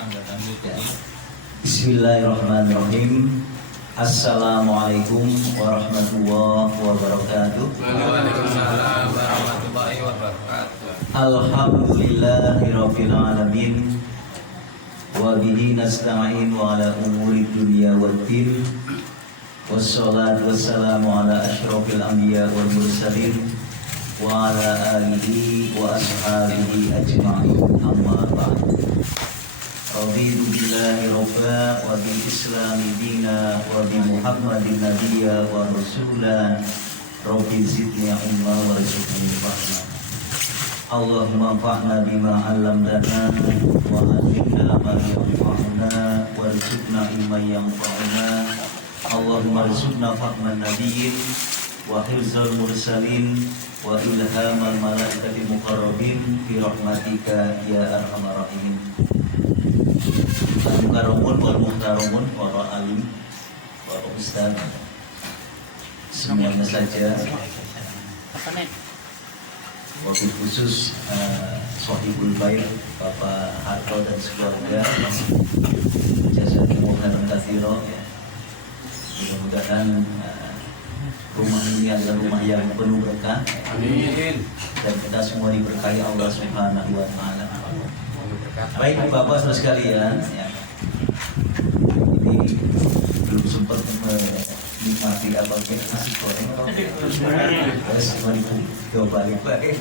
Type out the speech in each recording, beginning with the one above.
Ya. Bismillahirrahmanirrahim. Assalamualaikum warahmatullahi wabarakatuh. Waalaikumsalam warahmatullahi wabarakatuh. Alhamdulillahirabbil alamin. Wa bihi nasta'in wa ala umuri dunya waddin. Wassalatu wassalamu ala asyrafil anbiya wal mursalin wa ala alihi wa ashabihi ajma'in. Amma ba'd. Raditu billahi rabba wa bil islami dina wa bi muhammadin nabiyya wa rasulan. Rabbi zidni ilma warzuqni fahma. Allahumma anfa'na bima 'allamtana wa 'allimna ma yanfa'una warzuqna ilman yanfa'una. Allahumma arzuqna fahman nabiyyin wa hifzal mursalin wa ilhamal malaikatil muqarrabin bi rahmatika ya arhamar rahimin. Al-Mukarramun wal Muhtaramun para alim, para ustaz, semuanya saja. Wabil khusus Sohibul Bait Bapak Harto dan sekeluarga, jazakumullahu khairan katsira. Mudah-mudahan rumah ini adalah rumah yang penuh berkah. Amin. Dan kita semua diberkahi Allah Subhanahu wa taala. Baik Bapak Saudara sekalian, ya. Ini belum sempat menikmati apa nasi goreng. Terus coba balik.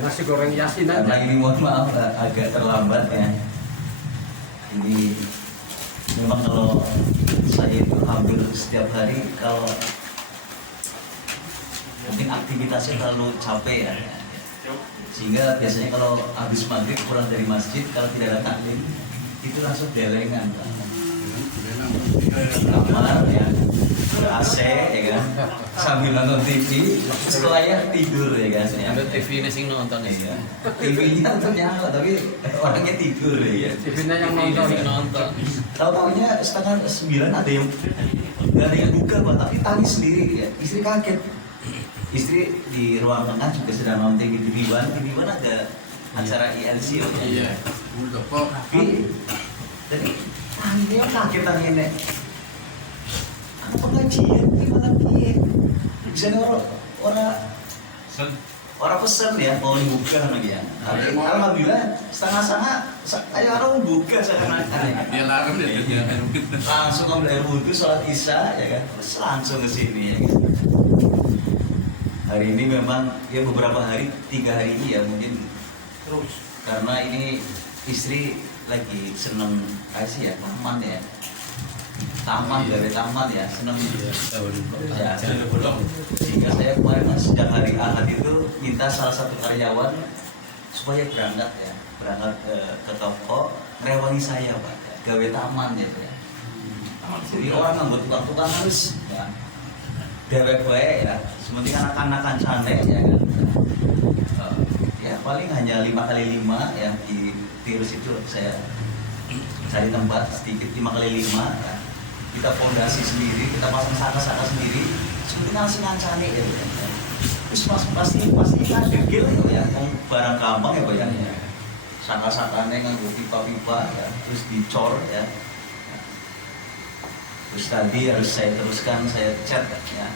Nasi goreng Yasin Karena aja. ini mohon maaf agak terlambat ya. Ini memang kalau saya itu hampir setiap hari kalau mungkin aktivitasnya terlalu capek ya. Sehingga biasanya kalau habis maghrib pulang dari masjid, kalau tidak ada taklim itu langsung delengan, kamar ya, AC ya kan, sambil nonton TV, setelah tidur ya kan. Ada TV ini sing nonton Ya, TV-nya tetap nyala tapi orangnya tidur ya. TV-nya yang nonton. Tahu-taunya setengah 9 ada yang dari yang buka Pak, tapi tangis sendiri ya. Istri kaget. Istri di ruang tengah juga sedang nonton di TV One. TV One ada acara ILC ya. Iya. Tapi jadi dia kaget tangannya. Aku pengajian gimana piye? Bisa orang pesen ya mau dibuka sama dia. Tapi alhamdulillah setengah ayo orang buka seakan-akan. Dia larang dia. Langsung ambil air wudhu, sholat isya ya kan, terus langsung ke sini ya kan. Hari ini memang ya beberapa hari, 3 hari ini ya mungkin terus karena ini istri lagi seneng kasih ya taman ya, gawe taman ya, seneng ya. Sehingga saya kemarin sejak hari Ahad itu minta salah satu karyawan supaya berangkat ke toko ngerewangi saya Pak, gawe taman gitu ya. Jadi orang nggak tukang-tukang harus ya dewek baik ya, sementing anak-anakan cane ya kan. Ya paling hanya 5x5 ya di virus itu saya cari tempat sedikit 5x5 ya. Kita fondasi sendiri, kita pasang saka-saka sendiri, sementing asingan cane ya. Terus pasti kan degil ya, barang gampang ya Pak ya. Saka-sakanya nganggo pipa-pipa ya, terus dicor ya. Terus tadi harus saya teruskan, saya cat ya.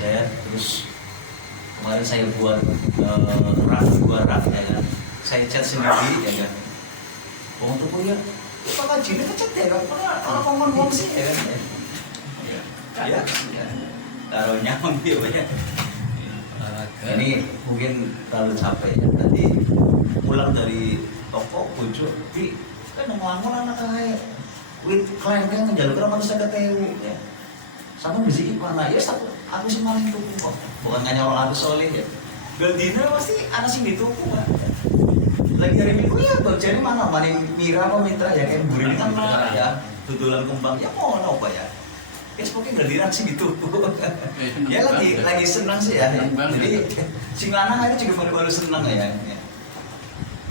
Saya terus kemarin saya buat rak ya kan. Saya cat sendiri ya kan. Oh tuh punya, apa kajian itu cat ya kan? Kalau ngomong sih ya kan. Ya, taruh nyaman dia ya. Ini mungkin terlalu capek ya. Tadi pulang dari toko bojo, di kan ngelamun anak saya. Wih, klengkeng ngejalur ke manusia ketewu ya. Sama bisik mana? Ya satu, aku sih maling tuku kok. Bukan hanya orang aku soleh ya. Galdina pasti anak sih dituku Pak. Lagi hari Minggu ya, jadi mana maling mira apa mitra ya kayak burin kan mana ya. Tutulan kembang ya mau apa ya. Ya pokoknya galdina sih dituku. Ya lagi senang sih ya. Jadi sing lanang itu juga baru-baru senang ya.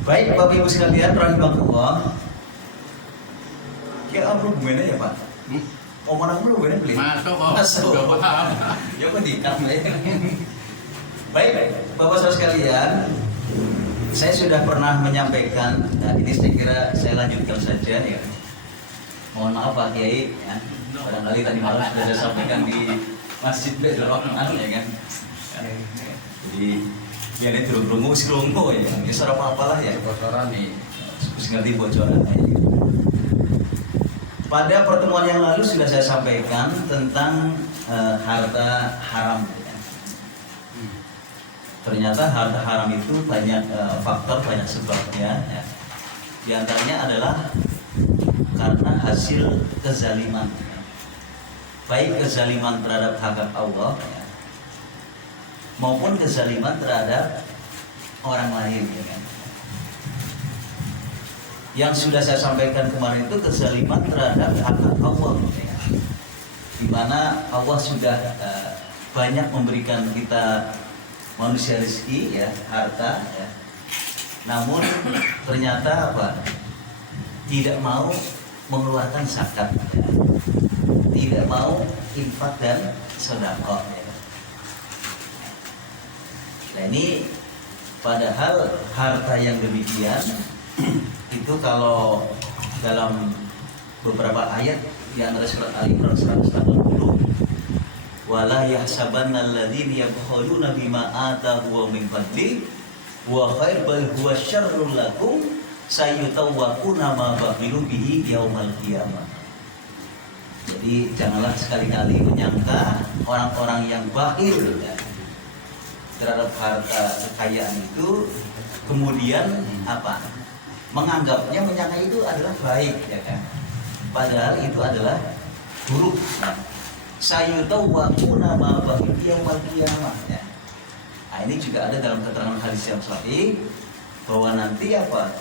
Baik Bapak Ibu sekalian, rahimahullah. Ya apa hubungannya ya Pak? Omongan aku hubungannya beli? Masuk. Gak paham. Ya kok dikat ya. Baik, Bapak Saudara sekalian, Saya sudah pernah menyampaikan, nah ini saya kira saya lanjutkan saja ya. Mohon maaf Pak Kiai, ya. Barangkali tadi malam sudah saya sampaikan di Masjid Baitur Rahman ya kan. Jadi biar ini turun-turun silongko ya, ini suara apa-apalah ya. Bocoran nih. Terus ngerti bocoran ya. Pada pertemuan yang lalu sudah saya sampaikan tentang harta haram. Ya. Ternyata harta haram itu banyak faktor, banyak sebabnya. Ya. Di antaranya adalah karena hasil kezaliman, ya. Baik kezaliman terhadap hak Allah, ya, maupun kezaliman terhadap orang lain. Ya kan? Yang sudah saya sampaikan kemarin itu kezaliman terhadap hak Allah, ya. Di mana Allah sudah banyak memberikan kita manusia rezeki, ya, harta, ya. Namun ternyata apa? Tidak mau mengeluarkan zakat, ya. Tidak mau infak dan sedekah, ya. Nah ini padahal harta yang demikian itu kalau dalam beberapa ayat di antara surat Al-Imran 180, wala yahsabanna alladziina yabkhuluna bima atahum min fadli wa khair bal huwa syarrul lakum sayutawwaquna ma bakhilu bihi yaumal qiyamah. Jadi janganlah sekali-kali menyangka orang-orang yang bakhil, ya, terhadap harta kekayaan itu kemudian apa? Menganggapnya, menyangka itu adalah baik, ya kan? Padahal itu adalah buruk. Sayutawwaquna ma bakhilu yaumal qiyamah, ya. Nah, ini juga ada dalam keterangan hadis yang sahih bahwa nanti apa?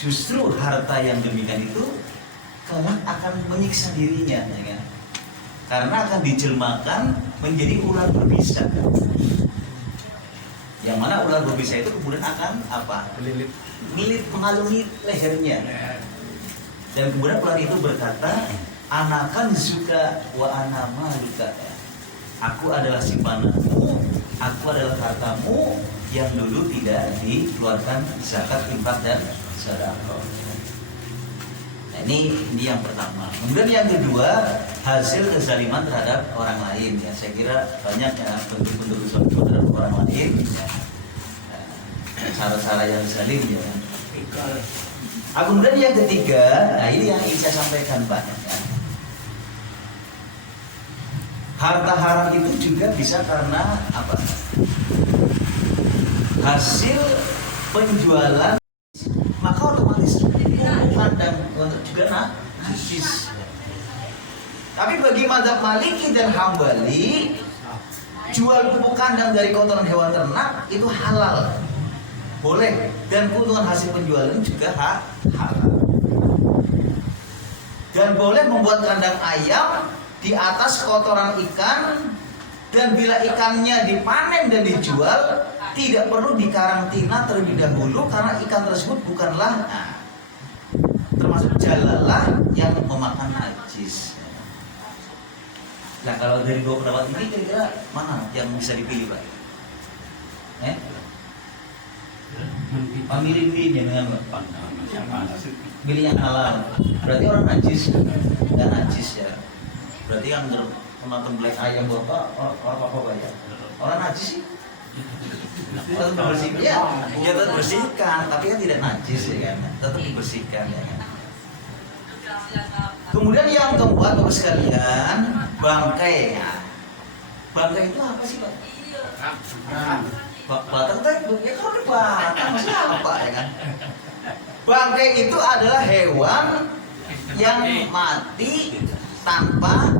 Justru harta yang demikian itu kelak akan menyiksa dirinya, ya kan? Karena akan dijelmakan menjadi ular berbisa. Yang mana ular berbisa itu kemudian akan apa? Melilit mengalungi lehernya. Dan kemudian ular itu berkata, anakan zuka wa ana maluka. Aku adalah simpananmu, aku adalah hartamu yang dulu tidak dikeluarkan zakat, infak dan sedekah. Nah, ini yang pertama. Kemudian yang kedua, hasil kezaliman terhadap orang lain, ya. Saya kira banyak, ya, bentuk-bentuk kezaliman terhadap orang lain, ya. Cara-cara yang zalim, ya. Nah, kemudian yang ketiga, nah ini yang ingin saya sampaikan Pak, ya. Harta haram itu juga bisa karena apa? Hasil penjualan, maka otomatis kandang juga najis. Tapi bagi mazhab Maliki dan Hambali, jual pupuk kandang dari kotoran hewan ternak itu halal, boleh, dan keuntungan hasil penjualan juga halal. Dan boleh membuat kandang ayam di atas kotoran ikan, dan bila ikannya dipanen dan dijual tidak perlu dikarantina terlebih dahulu karena ikan tersebut bukanlah termasuk jalalah yang memakan najis. Nah kalau dari dua pendapat ini kira-kira mana yang bisa dipilih Pak? Pilih dengan Pak. Pilih yang halal. Berarti orang najis, nggak najis, ya. Berarti yang menonton black ayam bapak orang apa ya? Orang najis sih. Tetap bersihkan, ya tetap bersihkan, tapi kan tidak najis, ya kan? Tetap dibersihkan, ya kan? Kemudian yang keempat Bapak sekalian, bangkai. Bangkai itu apa sih Pak? Batang tadi, ya kalau di batang masih apa, ya kan? Bangkai itu adalah hewan yang mati tanpa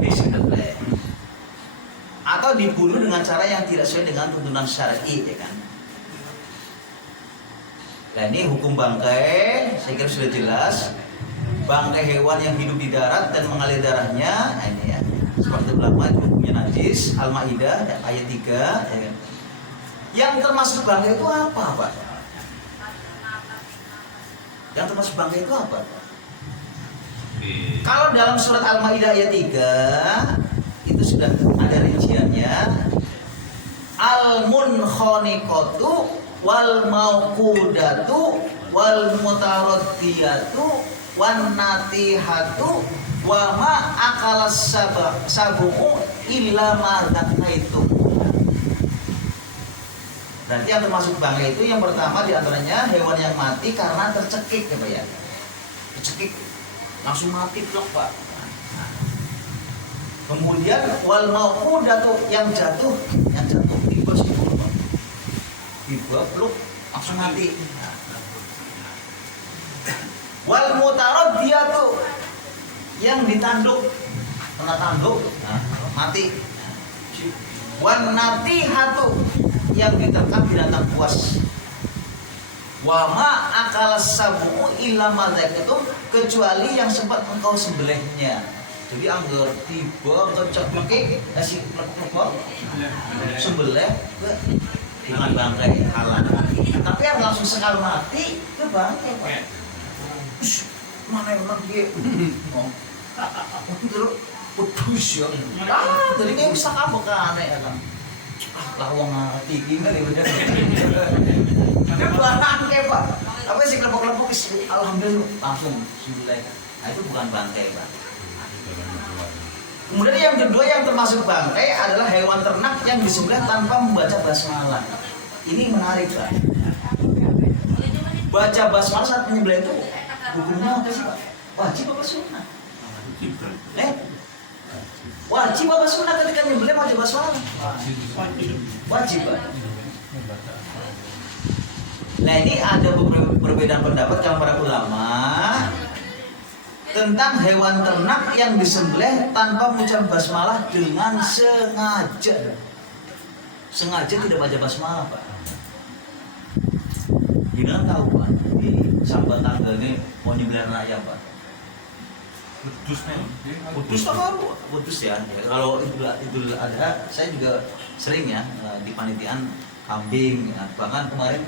disembelih atau dibunuh dengan cara yang tidak sesuai dengan tuntunan syar'i, ya kan? Nah ini hukum bangkai, saya kira sudah jelas. Bangkai hewan yang hidup di darat dan mengalir darahnya, nah ini ya, seperti ulama itu hukumnya najis. Al-Maidah ayat 3, ya kan? Yang termasuk bangkai itu apa Pak? Yang termasuk bangkai itu apa? Kalau dalam surat Al-Maidah ayat 3 itu sudah ada rinciannya. Al-munkhaniqatu wal mauqudatu wal mutaradiyatu wan natihatu wa ma akalas sabu'u illa ma dzakaitu. Berarti yang termasuk bangkai itu yang pertama diantaranya hewan yang mati karena tercekik ya Pak ya. Tercekik langsung mati blok Pak. Kemudian wal mauqudatu yang jatuh tiba semua Pak. Tiba blok langsung mati. Wal mutaradiyatu yang ditanduk kena tanduk mati. Wan natihatu yang diterkam binatang buas. Wa ma akalas sabu illa ma dzakatum, kecuali yang sempat engkau sembelihnya. Jadi anggar tiba kecek mekik kasih lepok sembelih dengan bangkai halal. Tapi yang langsung sekali mati itu bangkai Pak. Mana yang dia? Terus putus ya. Jadi kayak bisa kabur kan ya kan. Lawang tinggi kali bener. Bangkai Pak. Apa sih kelompok-kelompok alhamdulillah langsung sembelih. Nah itu bukan bangkai Pak. Kemudian yang kedua yang termasuk bangkai adalah hewan ternak yang disembelih tanpa membaca basmalah. Ini menarik Pak. Baca basmalah saat menyembelih itu hukumnya apa sih Pak? Wajib apa sunnah? Wajib apa sunnah ketika menyembelih wajib basmalah? Wajib Pak. Nah ini ada perbedaan pendapat yang para ulama tentang hewan ternak yang disembelih tanpa mengucap basmalah dengan sengaja. Sengaja tidak baca basmalah Pak. Gimana tahu Pak? Di sambat tangga ini mau nyembelih anak ayam Pak. Putus apa? Putus ya. Kalau idul adha saya juga sering ya di panitiaan kambing ya. Bahkan kemarin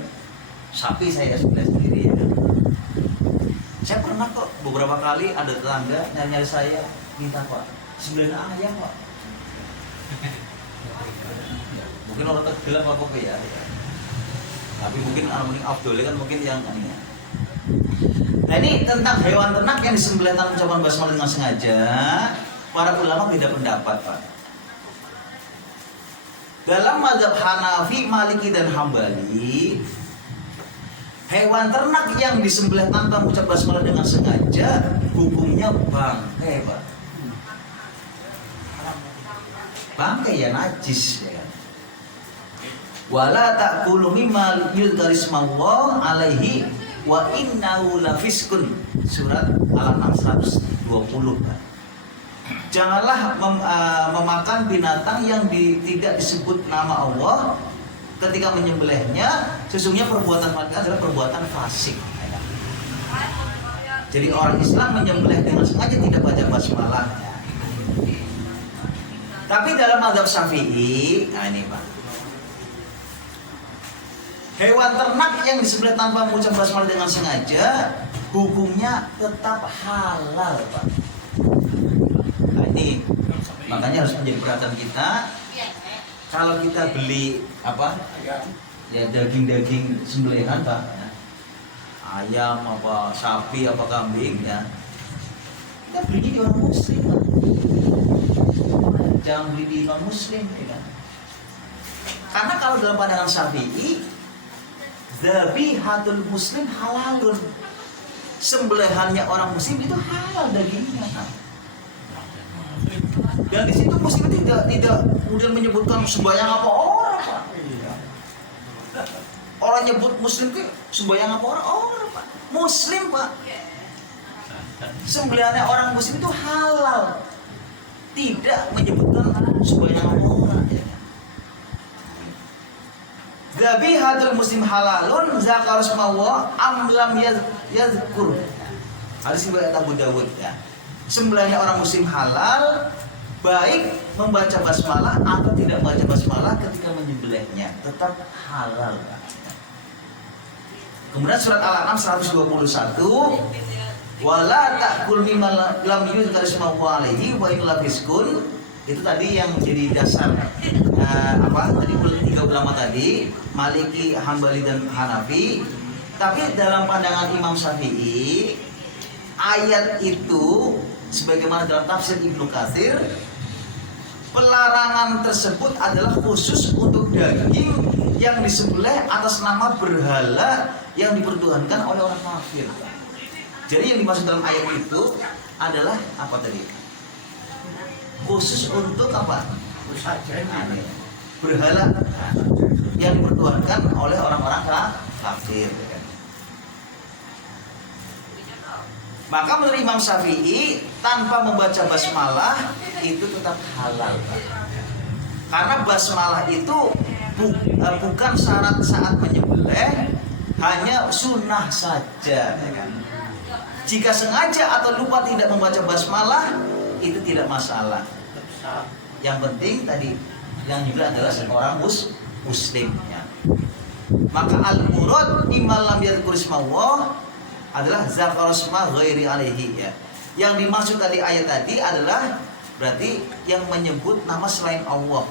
sapi saya sembelih sendiri ya. Saya pernah kok beberapa kali ada tetangga nyari saya minta Pak sembelih ayam Pak. Mungkin orang tergelap apa ya. Tapi mungkin harmoni Abdul kan mungkin yang ini ya. Nah ini tentang hewan ternak yang disembelih tanpa ucapan basmalah dengan sengaja, para ulama beda pendapat Pak. Dalam mazhab Hanafi, Maliki dan Hambali, hewan ternak yang disembelih tanpa mengucap basmalah dengan sengaja hukumnya bangkai Pak. Bangkai ya najis ya. Wala ta'kulu mimma yudkarismallah alaihi wa innahu lafiskun, surat Al-An'am 120 Pak. Janganlah memakan binatang yang tidak disebut nama Allah ketika menyembelihnya, sesungguhnya perbuatan mereka adalah perbuatan fasik. Jadi orang Islam menyembelih dengan sengaja tidak baca basmalah. Tapi dalam mazhab Syafi'i, nah ini Pak, hewan ternak yang disembelih tanpa mengucap basmalah dengan sengaja hukumnya tetap halal Pak. Nah ini makanya harus menjadi perhatian kita. Kalau kita beli apa ya daging sembelihan Pak ya, ayam apa sapi apa kambing ya, kita beli di orang muslim Pak. Jangan beli di non muslim ya kan? Karena kalau dalam pandangan Syafi'i dhabihatul muslim halalun, sembelihannya orang muslim itu halal dagingnya kan? Dan di situ muslim tidak kemudian menyebutkan sembahyang apa orang Pak. Orang nyebut muslim itu sembahyang apa orang Pak. Muslim Pak. Sembelihannya orang muslim itu halal, tidak menyebutkan sembahyang apa orang. Dhabihatul muslim halalun zakar ismallah am lam yadhkur. Hadis riwayat Abu Dawud ya. Sembelihnya orang muslim halal baik membaca basmalah atau tidak membaca basmalah ketika menyembelihnya, tetap halal. Kemudian surat Al-An'am 121, wala ta'kul mimma lam yuzkar ismallahu alaihi wa in lafiskun. Itu tadi yang menjadi dasar tadi 30 tiga ulama tadi, Maliki, Hambali dan Hanafi. Tapi dalam pandangan Imam Syafi'i, ayat itu sebagaimana dalam tafsir Ibnu Katsir, pelarangan tersebut adalah khusus untuk daging yang disembelih atas nama berhala yang dipertuhankan oleh orang kafir. Jadi yang dimaksud dalam ayat itu adalah apa tadi? Khusus untuk apa? Berhala yang dipertuhankan oleh orang-orang kafir. Maka menurut Imam Syafi'i, tanpa membaca basmalah itu tetap halal. Karena basmalah itu bukan syarat saat menyembelih, hanya sunnah saja. Jika sengaja atau lupa tidak membaca basmalah, itu tidak masalah. Yang penting tadi yang juga adalah seorang muslim. Maka al-murad imam lam yadhkur ismallah adalah zakarosma ghairi alaihi, ya. Yang dimaksud tadi ayat tadi adalah berarti yang menyebut nama selain Allah.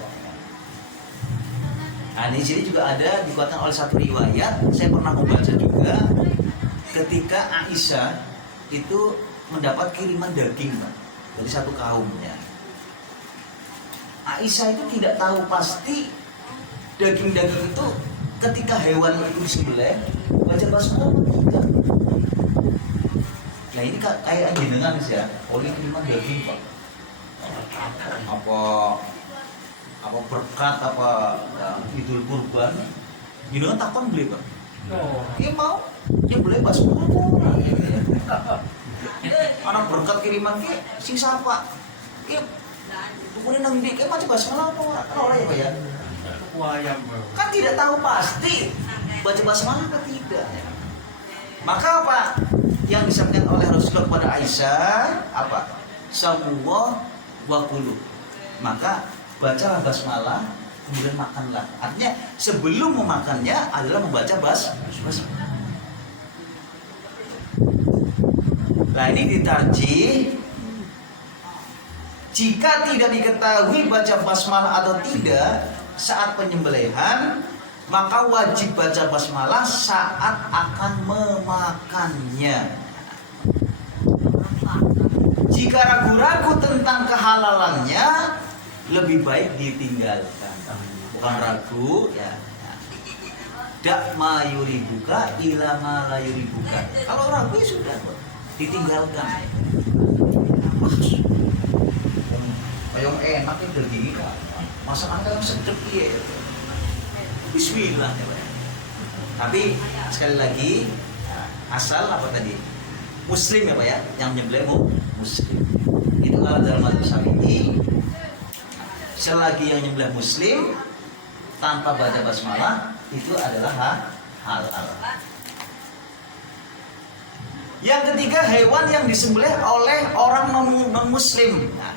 Nah, di sini juga ada dikuatkan oleh satu riwayat, saya pernah membaca juga, ketika Aisyah itu mendapat kiriman daging, Pak, dari satu kaumnya. Aisyah itu tidak tahu pasti daging-daging itu ketika hewan itu disembelih baca basmalah tidak. Nah ini kayak jenengan ya, oleh kiriman daging, Pak. Apa berkat apa idul kurban, jenengan takon beli, Pak. Dia mau, dia boleh basmalah. Anak berkat kiriman ki sing sapa? Ki kemudian nang dik macam basmalah apa ora ya, Pak ya? Kan tidak tahu pasti baca basmalah atau tidak. Maka apa yang disampaikan oleh Rasulullah kepada Aisyah apa? Samullah wa kulu. Maka bacalah basmalah kemudian makanlah. Artinya sebelum memakannya adalah membaca basmalah. Nah ini ditarjih, jika tidak diketahui baca basmalah atau tidak saat penyembelihan, maka wajib baca basmalah saat akan memakannya. Jika ragu-ragu tentang kehalalannya, lebih baik ditinggalkan. Bukan ragu, ya. Dak ma yuribuka ila ma la yuribuka. Kalau ragu ya sudah, ditinggalkan. Wah, yang enak itu daging kan. Masakan kan sedep ya. Bismillah ya, Pak. Tapi sekali lagi asal apa tadi? Muslim ya, Pak ya, yang menyembelih muslim. Itu kalau dalam mazhab Syafi'i, selagi yang menyembelih muslim tanpa baca basmalah itu adalah halal. Yang ketiga, hewan yang disembelih oleh orang non muslim. Nah,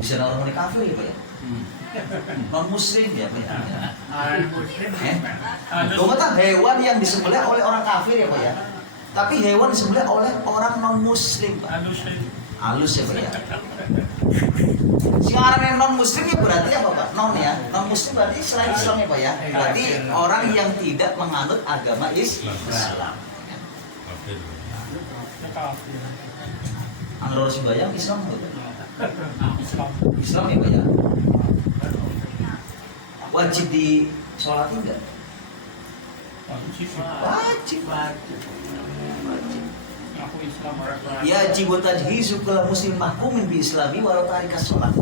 bisa orang kafir ya, Pak ya? Non muslim ya, Pak ya? Coba tak hewan yang disembelih oleh orang kafir ya, Pak ya? Tapi hewan disembelih oleh orang non muslim, Pak. Halus ya, Pak ya? Sekarang yang non muslim ya berarti apa, Pak? Non ya, non muslim berarti selain Islam ya, Pak ya? Berarti orang yang tidak menganut agama Islam. Anwar Simbayang Islam bukan? Islam ya, Pak ya? Wajib di sholat enggak? Wajib. Ya jibu tajhizu kala muslim mahkumin bi islami walau tarikas sholat.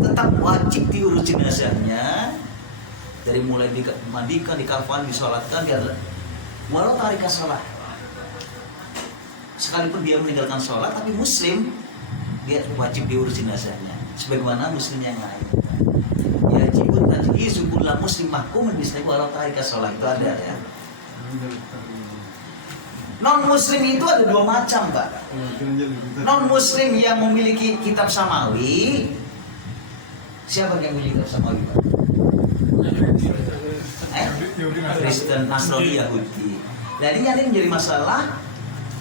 Tetap wajib diurus jenazahnya, dari mulai dimandikan, dikafan, disolatkan, walau tarikas sholat. Sekalipun dia meninggalkan sholat, tapi muslim, dia wajib diurus jenazahnya sebagaimana muslim yang lain. Ya jibut tajhizu kala muslim mahkumin bi islami walau tarikas sholat. Itu ada ya. Non muslim itu ada dua macam, Pak. Non muslim yang memiliki kitab samawi. Siapa yang memiliki kitab samawi, Pak? Kristen, Nasrani, Yahudi. Jadi ini menjadi masalah.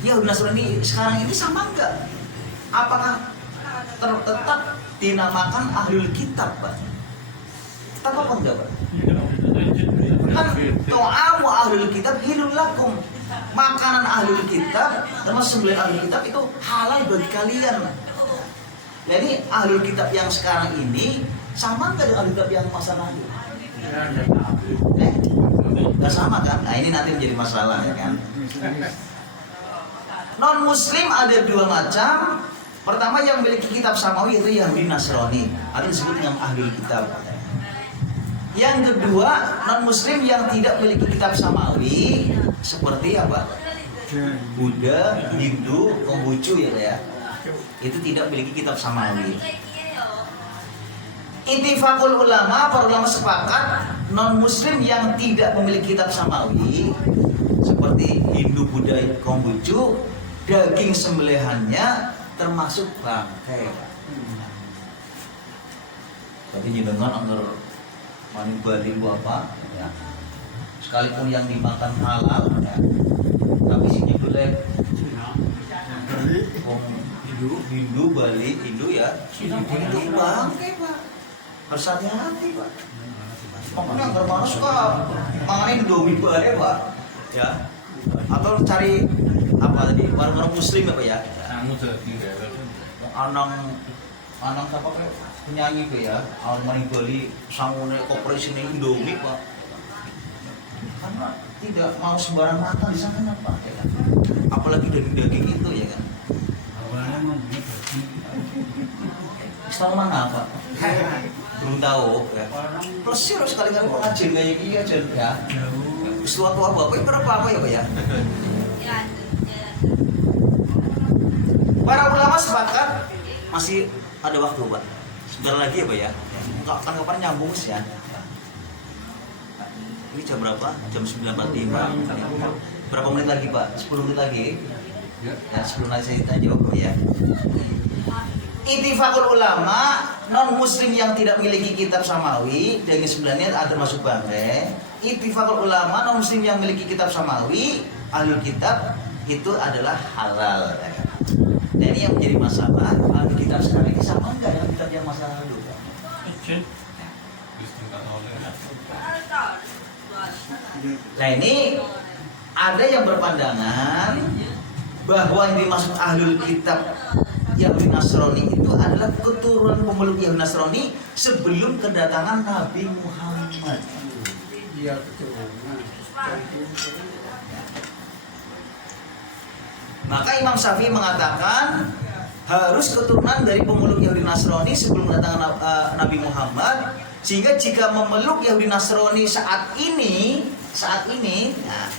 Yahudi Nasrani sekarang ini sama enggak? Apakah tetap dinamakan ahlul kitab, Pak? Tetap apa enggak, Pak? Kan to'amu ahlul kitab hilul lakum. Makanan ahlul kitab, termasuk sembelihan ahlul kitab itu halal bagi kalian. Jadi ahlul kitab yang sekarang ini sama nggak dengan ahlul kitab yang masa lalu? Nggak sama kan? Nah ini nanti menjadi masalah ya kan? Non muslim ada dua macam. Pertama yang memiliki kitab samawi itu Yahudi Nasrani, atau disebut dengan ahlul kitab. Yang kedua non muslim yang tidak memiliki kitab samawi seperti apa? Buddha, Hindu, Konghucu ya. Itu tidak memiliki kitab samawi. Ittifaqul ulama, para ulama sepakat non muslim yang tidak memiliki kitab samawi seperti Hindu, Buddha, Konghucu, daging sembelihannya termasuk bangkai. Tapi jenengan anggar mani bali apa ya. Sekalipun yang dimakan halal ya. Tapi sini boleh Hindu, Bali, Hindu ya. Itu bangkai, Pak. Berhati-hati, Pak. Pokoknya anggar mana suka makan Indomie Bali, Pak. Ya. Atau cari apa tadi? Warung-warung muslim apa ya? Anang siapa kayak penyanyi ke ya, Almani Bali sangune koperasi ini Indomie Pak. Karena tidak mau sembarang makan di sana Pak ya kan. Apalagi daging-daging itu ya kan. Tahu mana Pak? Belum tahu ya. Plesir sekali-kali pengajian kayak gini aja ya. Sesuatu apa apa ya Pak ya? Para ulama sepakat masih ada waktu Pak. Sebentar lagi ya Pak ya. Kapan nyambung sih ya. Ini jam berapa? Jam 9.45. Berapa menit lagi Pak? 10 menit lagi. Ya, 10 menit saya jawab ya. Ittifaqul ulama, non muslim yang tidak memiliki kitab samawi dan sebenarnya ada termasuk bangkai. Ittifaqul ulama, non muslim yang memiliki kitab samawi, ahlul kitab itu adalah halal. Nah ini yang menjadi masalah, ahlul kitab sekarang ini sama enggak dengan kitab yang masa lalu? Nah ini ada yang berpandangan bahwa yang dimaksud ahlul kitab Yahudi Nasrani itu adalah keturunan pemeluk Yahudi Nasrani sebelum kedatangan Nabi Muhammad. Iya keturunan. Maka Imam Syafi'i mengatakan harus keturunan dari pemeluk Yahudi Nasrani sebelum kedatangan Nabi Muhammad, sehingga jika memeluk Yahudi Nasrani saat ini nah,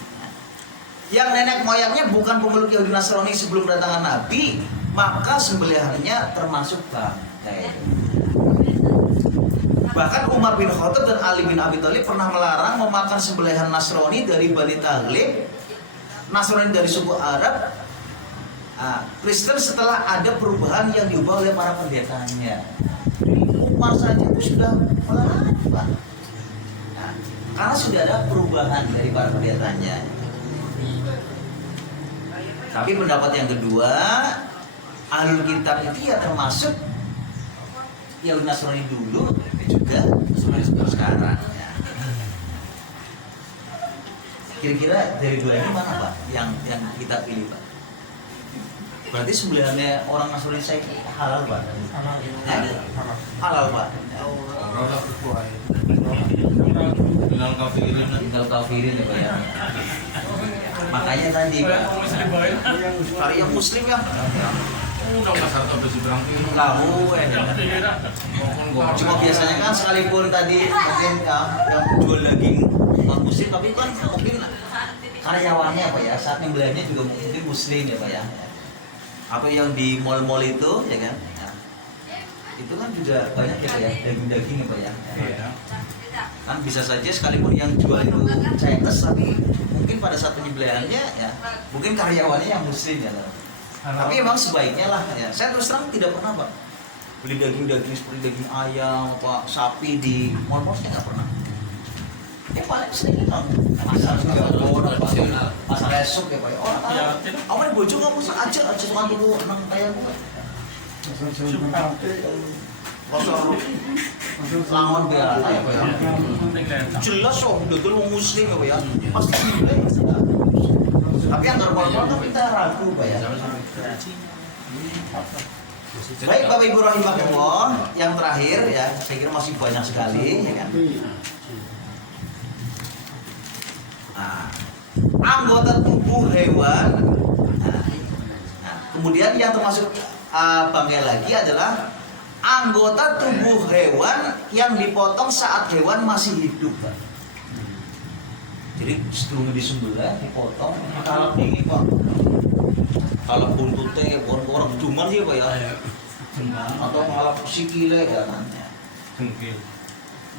yang nenek moyangnya bukan pemeluk Yahudi Nasrani sebelum kedatangan Nabi, maka sembelihannya termasuk bangkai. Bahkan Umar bin Khattab dan Ali bin Abi Thalib pernah melarang memakan sembelihan Nasrani dari Bani Taghlib, Nasrani dari suku Arab, Kristen setelah ada perubahan yang diubah oleh para pendetanya. Umar saja itu sudah melarang, Pak. Karena sudah ada perubahan dari para pendetanya. Tapi pendapat yang kedua, ahlul kitab itu ya termasuk Yahudi Nasrani dulu juga sekarang. Kira-kira dari dua ini mana Pak yang kita pilih Pak? Berarti sembelihannya orang Nasrani saya halal Pak? Halal Pak. Tinggal kafirin ya Pak ya. Makanya tadi Pak, cari yang muslim ya. Kamu cuma biasanya kan sekalipun tadi mungkin yang jual daging non muslim, tapi kan mungkin karyawannya apa ya, saat membelinya juga mungkin muslim ya Pak ya. Atau yang di mall-mall itu ya kan, itu kan juga banyak ya Pak ya, daging-daging ya Pak ya. Kan bisa saja sekalipun yang jual itu Chinese, tapi mungkin pada saat penyembelihannya ya mungkin karyawannya yang muslim ya. Tapi emang sebaiknya lah ya. Saya terus terang tidak pernah Pak beli daging-daging seperti daging ayam, Pak, sapi di mall-mall, saya nggak pernah. Ya paling sering kan pasar tradisional, pasar esok ya Pak. Orang awalnya bojo nggak usah aja tukang tuku nang kayak gue. pasar lawan biasa ya Pak ya. Jelas oh, dodol wong muslim ya Pak ya. Pasti gila ya. Tapi yang terpotong kan kita ragu Pak ya. Baik Bapak Ibu rahimakumullah, yang terakhir ya, saya kira masih banyak sekali ya kan. Nah, anggota tubuh hewan. Nah, kemudian yang termasuk bangkai lagi adalah anggota tubuh hewan yang dipotong saat hewan masih hidup, Pak. Jadi sebelum disembelih dipotong, kalau ini Pak, kalau buntutnya orang cuman sih Pak ya, atau malah sikile ya kan.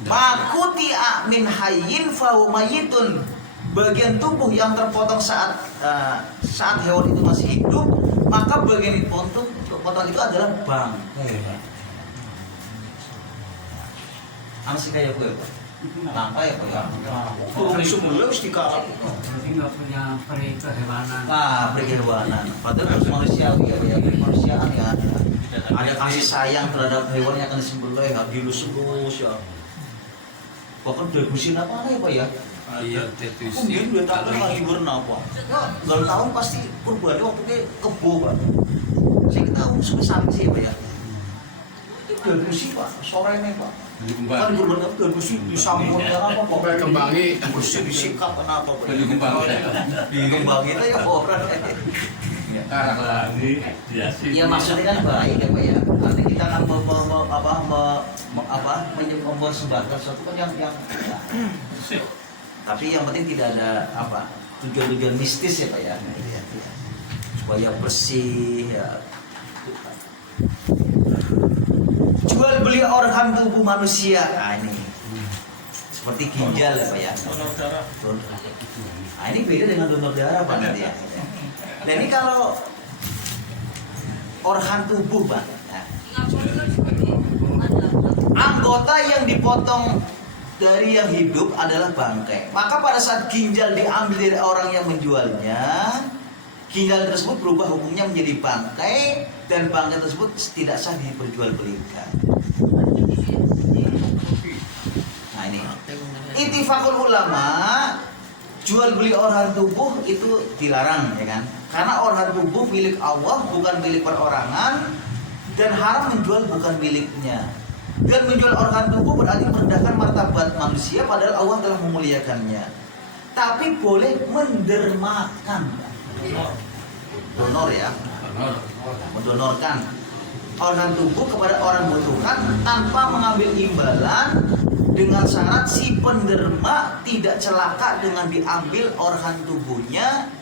Makutia min hayyin fahu mayitun. Bagian tubuh yang terpotong saat hewan itu masih hidup, maka bagian dipotong itu adalah bangkai. Masih kayak gue Pak. Bangkai ya Pak ya. Sebelum dikalah. Berarti nggak punya peri kehewanan. Nah, peri kehewanan. Padahal harus manusiawi ya Pak ya. Kemanusiaan ya. Ada kasih sayang terhadap hewan yang akan disembelih, nggak dilus-lus ya. Bahkan degusin apa ya Pak ya? Iya, tetusi. Mungkin 2 tahun lagi bernapa. Ya, 2 tahun pasti kurbannya waktu itu kebo Pak. Saya tahu sebesar sih Pak ya. Itu degusi Pak, sore nih Pak. Kan kurban itu degusi disambut apa Pak? Kembangi. Degusi disikat kenapa Pak? Kembangi itu ya orang. Karak lagi. Ya maksudnya kan baik ya Pak ya. Nanti kita akan mempersembahkan sesuatu kan yang ya. Tapi yang penting tidak ada tujuan-tujuan mistis ya Pak ya. Supaya bersih ya. Jual beli organ tubuh manusia. Nah ini seperti ginjal ya Pak ya. Nah ini beda dengan donor darah Pak nanti ya. Dan ini kalau organ tubuh Pak ya. Anggota yang dipotong dari yang hidup adalah bangkai. Maka pada saat ginjal diambil dari orang yang menjualnya, ginjal tersebut berubah hukumnya menjadi bangkai, dan bangkai tersebut tidak sah diperjualbelikan. Nah ini ittifaqul ulama, jual beli organ tubuh itu dilarang ya kan? Karena organ tubuh milik Allah, bukan milik perorangan, dan haram menjual bukan miliknya. Dan menjual organ tubuh berarti merendahkan martabat manusia, padahal Allah telah memuliakannya. Tapi boleh mendermakan, donor ya, mendonorkan organ tubuh kepada orang membutuhkan tanpa mengambil imbalan, dengan syarat si penderma tidak celaka dengan diambil organ tubuhnya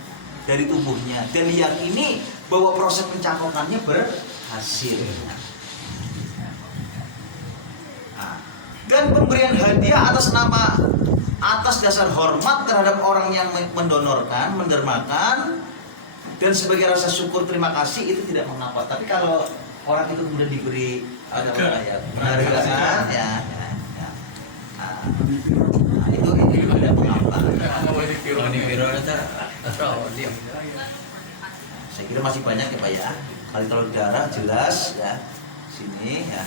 dari tubuhnya, dan diyakini bahwa proses pencangkokannya berhasil. Dan pemberian hadiah atas dasar hormat terhadap orang yang mendonorkan, mendermakan, dan sebagai rasa syukur terima kasih itu tidak mengapa. Tapi kalau orang itu kemudian diberi penghargaan ya. Nah, itu ada mengapa. Saya kira masih banyak ya Pak ya. Kalau darah jelas ya, sini ya.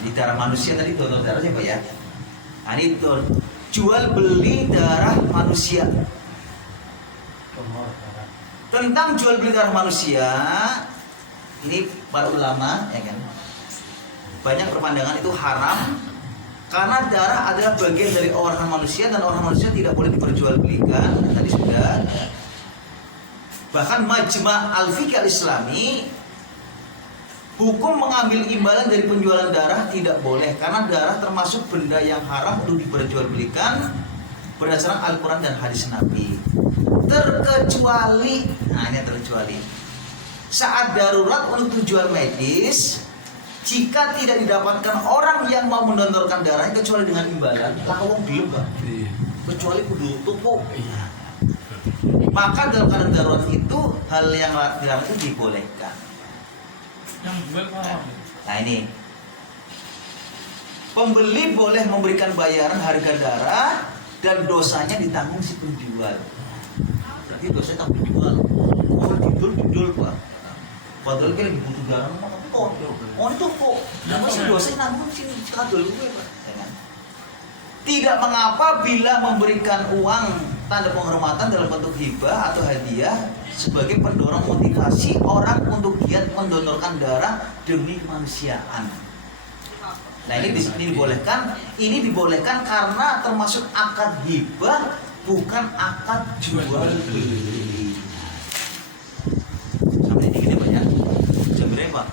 Di darah manusia tadi donor darah siapa ya? Nah, ini jual beli darah manusia. Tentang jual beli darah manusia, ini para ulama ya kan, banyak berpandangan itu haram karena darah adalah bagian dari organ manusia dan organ manusia tidak boleh diperjualbelikan. Tadi sudah. Bahkan Majma' al-Fiqh al-Islami, hukum mengambil imbalan dari penjualan darah tidak boleh karena darah termasuk benda yang haram untuk diperjualbelikan berdasarkan Al-Quran dan hadis Nabi. Terkecuali, nah ini terkecuali saat darurat untuk tujuan medis, jika tidak didapatkan orang yang mau mendonorkan darahnya kecuali dengan imbalan, lawang gelem Pak. Kecuali kudu tutup. Maka dalam keadaan darurat itu hal yang dilarang itu dibolehkan. Nah ini pembeli boleh memberikan bayaran harga darah dan dosanya ditanggung si penjual. Berarti dosanya tanggung penjual. Oh didul Pak. Padahal kita lagi butuh darah, tapi kok itu kok masih dosen nanggung sini kadal gue Pak. Ya kan? Tidak mengapa bila memberikan uang tanda penghormatan dalam bentuk hibah atau hadiah sebagai pendorong motivasi orang untuk giat mendonorkan darah demi kemanusiaan. Nah ini dibolehkan. Ini dibolehkan karena termasuk akad hibah, bukan akad jual beli. Sampai ini gini Pak ya. Jam berapa Pak?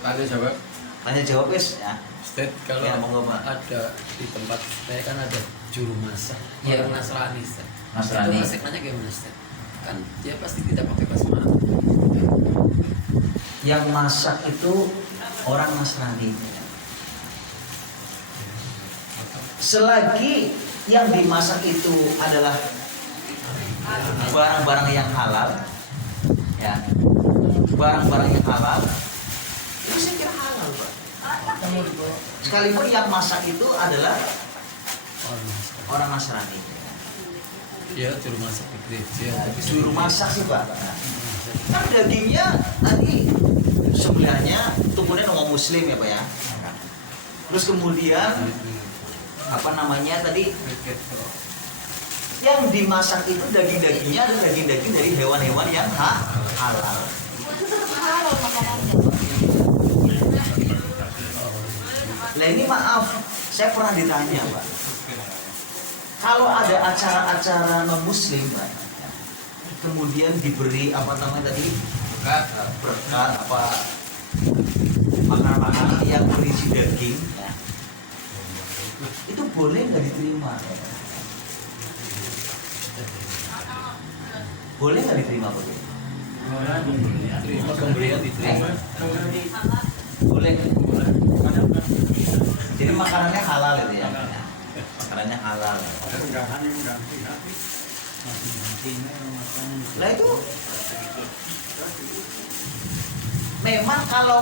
Ada jawab. Tanya jawab wes ya. Ustaz, kalau Ya, monggo, Pak. ada di tempat saya kan ada juru masak, Iya. orang Nasrani, Ustaz. Nasrani. Itu masaknya gimana, Ustaz? Kan dia pasti tidak pakai basmati. Yang masak itu orang Nasrani. Selagi yang dimasak itu adalah barang-barang yang halal, ya, barang-barang yang halal, itu saya kira halal, Pak. Sekalipun yang masak itu adalah Orang masak. orang Nasrani. Dia juru masak di gereja. Tapi Juru masak sih, Pak. Kan dagingnya tadi sebenarnya tumbuhnya nama Muslim ya Pak ya. Terus kemudian apa namanya tadi yang dimasak itu daging-dagingnya adalah daging-daging dari hewan-hewan yang halal. Itu tetap halal makanannya Pak. Nah ini maaf, saya pernah ditanya Pak. Kalau ada acara-acara non-Muslim Pak, kemudian diberi apa namanya tadi berkat apa makanan-makanan yang berisi daging ya. Itu boleh nggak diterima? Boleh nggak diterima boleh? terima pemberian diterima. Boleh. Jadi makanannya halal itu ya. Makanannya halal. Lah itu memang kalau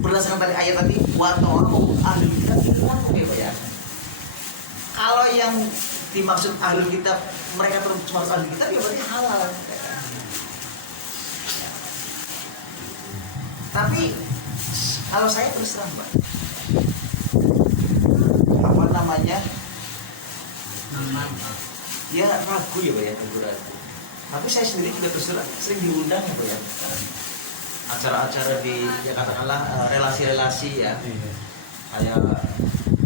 berdasarkan tadi ayat tadi wata'u ahlul kitab itu kan oke Pak ya. Kalau yang dimaksud ahlul kitab mereka terus cuma ahlul kitab ya berarti halal. Tapi kalau saya terus terang Pak, apa namanya? Ya ragu ya Pak ya, ragu. Tapi saya sendiri juga terus terang sering diundang ya Pak ya. Acara-acara di ya katakanlah relasi-relasi ya. Kayak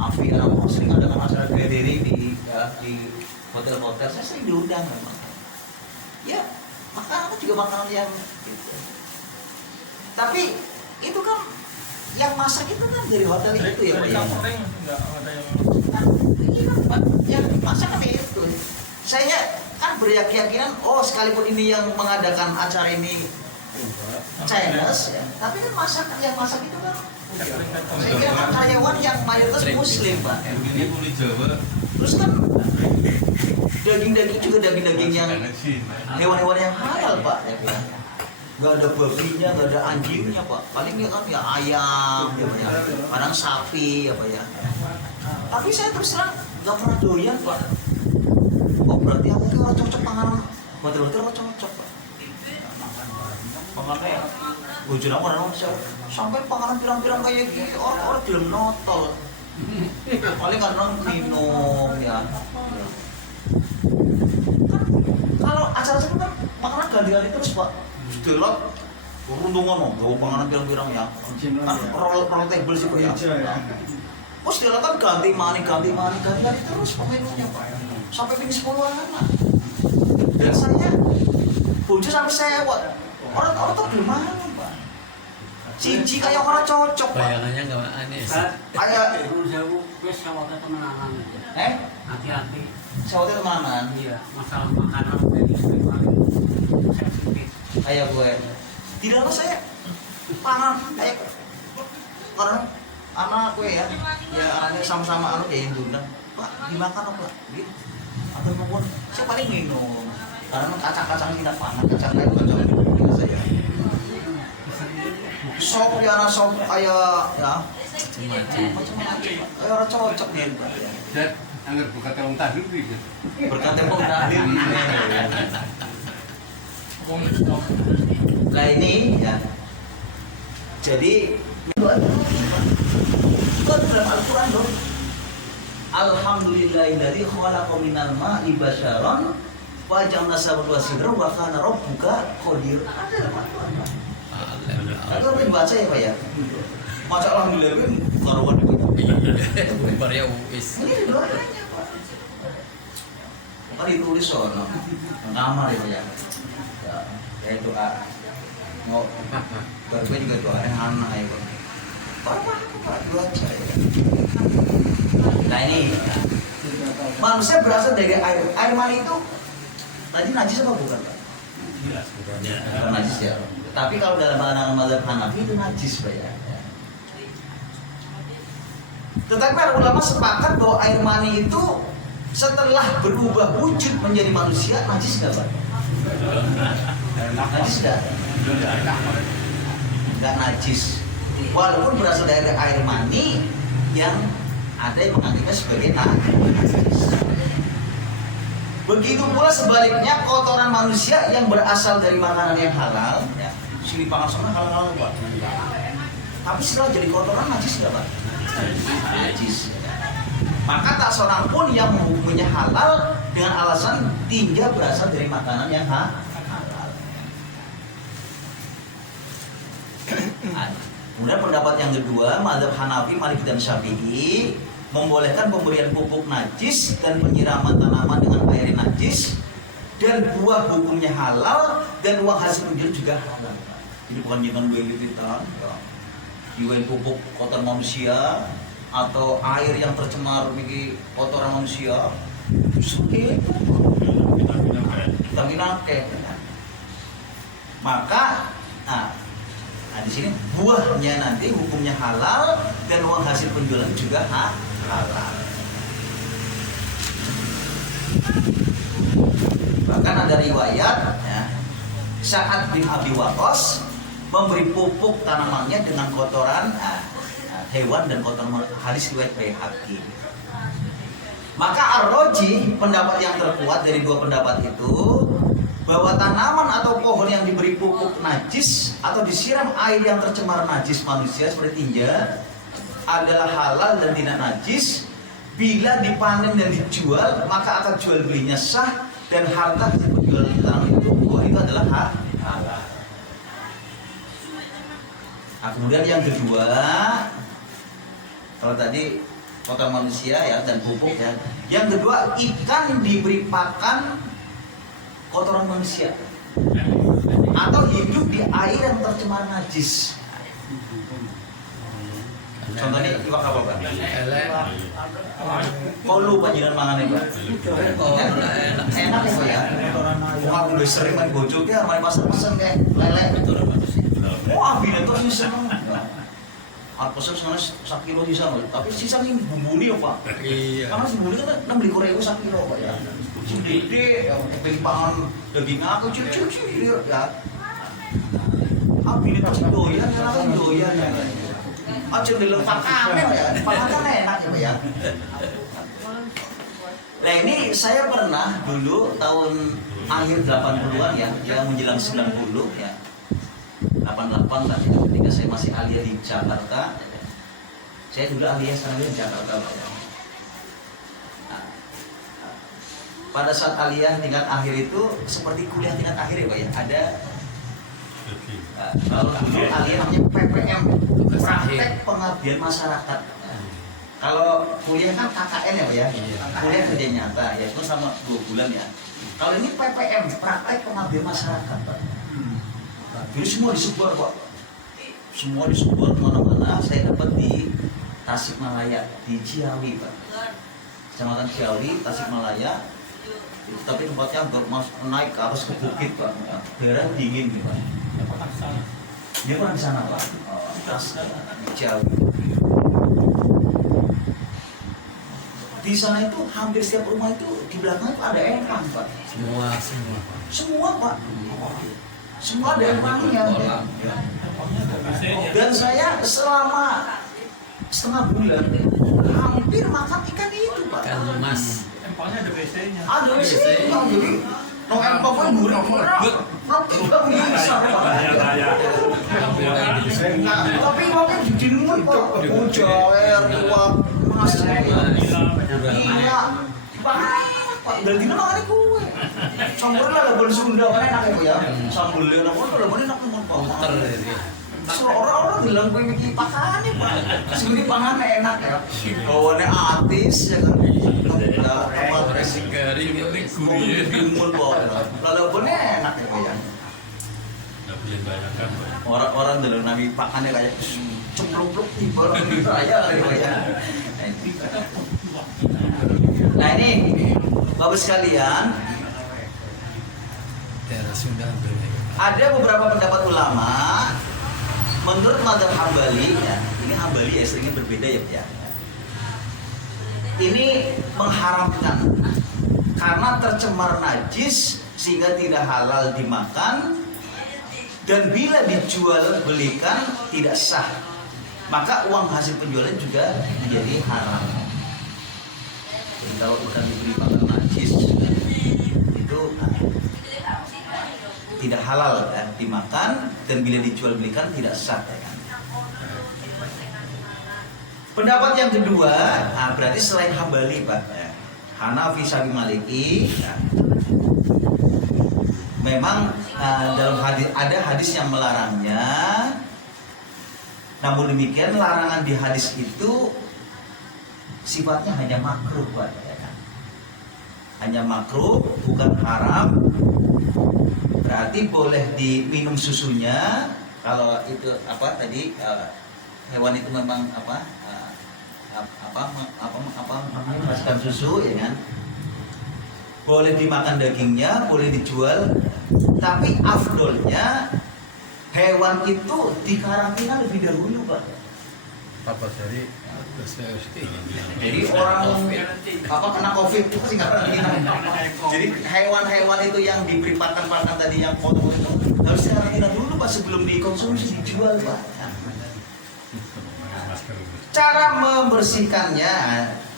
Afi mau sering ada acara gathering di hotel-hotel, saya sering diundang memang. Ya, makanan juga makanan yang gitu. Tapi itu kan yang masak itu kan dari hotel itu ya Pak ya. Iya Pak, yang masak kan itu. Saya kan berkeyakinan, oh sekalipun ini yang mengadakan acara ini Chinese ya, tapi kan yang masak itu kan saya kira kan karyawan yang mayoritas Muslim Pak. Terus kan daging-daging juga daging-daging yang hewan-hewan yang halal Pak ya kan. Gak ada babinya, gak ada anjingnya Pak. Paling ya kan ya ayam, ya, kadang sapi apa ya. Tapi saya terus terang gak pernah doyan Pak. Oh berarti aku kira cocok panganan hotel-hotel cocok Pak. Pangannya ya, bujur aku orang sampai panganan pirang-pirang kayak gini orang-orang belum notol. Paling karena minum ya. Kalau acara itu kan makanan ganti-ganti terus Pak. Delok urung-urungan bawa panganan pirang-pirang ya. Kan roll table sih Pak ya. Terus delok kan ganti mani terus pemenunya Pak. Sampai ping 10 anak. Dan saya bujur sampai saya orang-orang tuh belum mau Pak. Cici kayak orang cocok Pak. Bayangannya nggak aneh. Kayak jauh wes sawah temenan. Hati-hati. Sawatnya temanan. Iya, masalah makanan dari paling sensitif. Kayak gue. Tidak lah saya pangan kayak orang anak gue ya. Ya anaknya sama-sama anu kayak yang diundang. Pak, dimakan apa? Gitu. Atau mungkin saya paling minum. Karena kacang-kacang tidak pangan, kacang kayak kacang biasa ya. Sop ya, sop kayak ya. Macam-macam. Kayak orang cocok nih Pak. Dan anggar buka telung tahlil gitu. Berkat tembok terakhir. Jadi itu dalam Al-Quran loh. Alhamdulillahilladzi khalaqa minal ma'i basyaran wa ja'alna sabra wa sidra wa kana rabbuka qadir. Ada dalam Al-Quran. Itu apa dibaca ya Pak ya? Masa alhamdulillah itu karuan itu. Bubar ya wis. Ini doanya Pak. Kan ditulis sono. Nama ya Pak ya. Ya doa. Mau berarti juga doa yang anak ya Pak. Apa doa aja ya. Nah ini manusia berasal dari air mani itu tadi najis apa bukan Pak? Bukan najis ya. Tapi kalau dalam pandangan mazhab Hanafi itu najis Pak ya. Tetapi para ulama sepakat bahwa air mani itu setelah berubah wujud menjadi manusia najis nggak Pak? Najis nggak? Nggak najis. Walaupun berasal dari air mani yang ada yang menganggapnya sebagai najis. Begitu pula sebaliknya kotoran manusia yang berasal dari makanan yang halal, ya, sini pangan sana halal Pak. Tapi setelah jadi kotoran najis nggak Pak? Najis. Maka tak seorang pun yang menghukumnya halal dengan alasan tinja berasal dari makanan yang halal. Kemudian pendapat yang kedua, mazhab Hanafi, Maliki dan Syafi'i membolehkan pemberian pupuk najis dan penyiraman tanaman dengan air najis, dan buah hukumnya halal dan uang hasil penjualan juga halal. Jadi bukan jangan beli-belitan, jual pupuk kotor manusia atau air yang tercemar bagi kotoran manusia. Suke, kita minake. Maka, nah di sini buahnya nanti hukumnya halal dan uang hasil penjualan juga halal. Bahkan ada riwayat ya, Sa'ad bin Abi Waqqas memberi pupuk tanamannya dengan kotoran hewan dan kotoran hadis riwayat Baihaqi. Maka Ar-Raji, pendapat yang terkuat dari dua pendapat itu, bahwa tanaman atau pohon yang diberi pupuk najis atau disiram air yang tercemar najis manusia seperti tinja adalah halal dan tidak najis. Bila dipanen dan dijual, maka akan jual belinya sah dan harta penjual tanaman itu buah itu adalah halal. Nah, kemudian yang kedua, kalau tadi kotoran manusia ya dan pupuk ya. Yang kedua, ikan diberi pakan kotoran manusia atau hidup di air yang tercemar najis. Contohnya iwak apa Pak? Kolu panjenengan mangan Pak. Enak ya Pak ya. Wong aku udah sering main gojok ya, main pasar-pasar kayak lele. Oh abine tuh sih seneng. Aku pesen sana 1 kilo sisa, tapi sisa nih bumbuni ya Pak. Iya. Karena bumbuni kan 6.000 1 kilo Pak ya. Gede yang pangan daging aku cuci ya. Abine tuh doyan ya, doyan ya. Aja dilempar kamen ya, padahal enak ya Pak ya. Nah ini saya pernah dulu tahun akhir 80-an ya, yang menjelang 90 ya. 88 lah ya, ketika saya masih aliyah di Jakarta. Saya dulu aliyah sekarang di Jakarta Pak ya. Pada saat aliyah tingkat akhir itu seperti kuliah tingkat akhir ya Pak ya, ada kalau dulu aliyah namanya PPM, praktek pengabdian masyarakat. Kalau kuliah kan KKN ya Pak ya, kuliah kerja nyata ya, itu sama 2 bulan ya. Kalau ini PPM, praktek pengabdian masyarakat Pak. Jadi semua disebar Pak, semua disebar kemana-mana. Saya dapat di Tasikmalaya, di Ciawi Pak, Kecamatan Ciawi, Tasikmalaya. Tapi tempatnya naik ke atas ke bukit Pak, daerah dingin gitu Pak. Dia pernah di sana Pak, di Ciawi. Di sana itu hampir setiap rumah itu di belakang itu ada empang Pak. Semua Pak. Semua ada empangnya. Dan saya selama setengah bulan hampir makan ikan itu Pak. Ikan emas. Empangnya ada WC-nya. Ada WC-nya, jadi no empang pun murah. Nanti kita bisa Pak. Nah, tapi waktu di dulu Pak, ujar, uap, mas, iya, Pak, dari dina makan kue. Sambal lah labon Sunda kan enak ya, sambal dia labon enak banget Pak. Muter ya. So, orang-orang bilang gue mikir pakannya Pak, sebenarnya pangan enak ya. Bawaannya artis ya kan, tempat Resi garing ini gurih. bingung Pak, labonnya enak ya Pak ya. Orang-orang dalam nabi pakannya kayak cemplung-plung tiba gitu aja ya. Nah ini Bapak sekalian, Daerah Sunda ada beberapa pendapat ulama menurut mazhab Hambali ya, ini Hambali ya seringnya berbeda ya Pak ya. Ini mengharamkan karena tercemar najis sehingga tidak halal dimakan. Dan bila dijual belikan tidak sah, maka uang hasil penjualan juga menjadi haram. Jadi kalau bukan diberi makan najis itu tidak halal ya, dimakan, dan bila dijual belikan tidak sah ya kan? Pendapat yang kedua, berarti selain Hambali Pak ya, Hanafi, Syafi'i, Maliki ya, memang dalam hadis ada hadis yang melarangnya. Namun demikian larangan di hadis itu sifatnya hanya makruh Pak ya kan? Hanya makruh, bukan haram. Berarti boleh diminum susunya kalau itu apa tadi hewan itu memang menghasilkan susu ya kan. Boleh dimakan dagingnya, boleh dijual, tapi afdolnya hewan itu dikarantina lebih dahulu Pak. Jadi orang kena COVID itu sih karantina. Jadi hewan-hewan itu yang diberi pakan tadi yang potong itu harus dikarantina dulu Pak sebelum dikonsumsi, dijual Pak. Cara membersihkannya,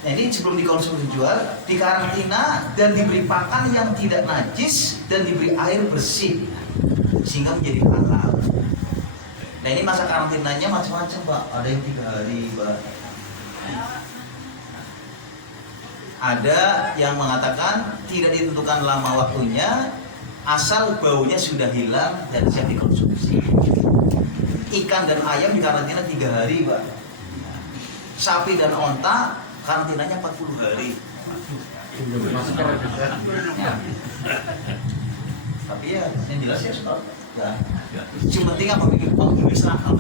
jadi sebelum dikonsumsi dijual, dikarantina dan diberi pakan yang tidak najis dan diberi air bersih sehingga menjadi halal. Nah ini masa karantinanya macam-macam Pak. Ada yang 3 hari Pak. Ada yang mengatakan tidak ditentukan lama waktunya, asal baunya sudah hilang dan siap dikonsumsi. Ikan dan ayam dikarantina 3 hari Pak. Sapi dan onta karantinanya 40 hari. Ya. Tapi ya yang jelas ya sudah. Ya. Yang penting apa bikin pengusaha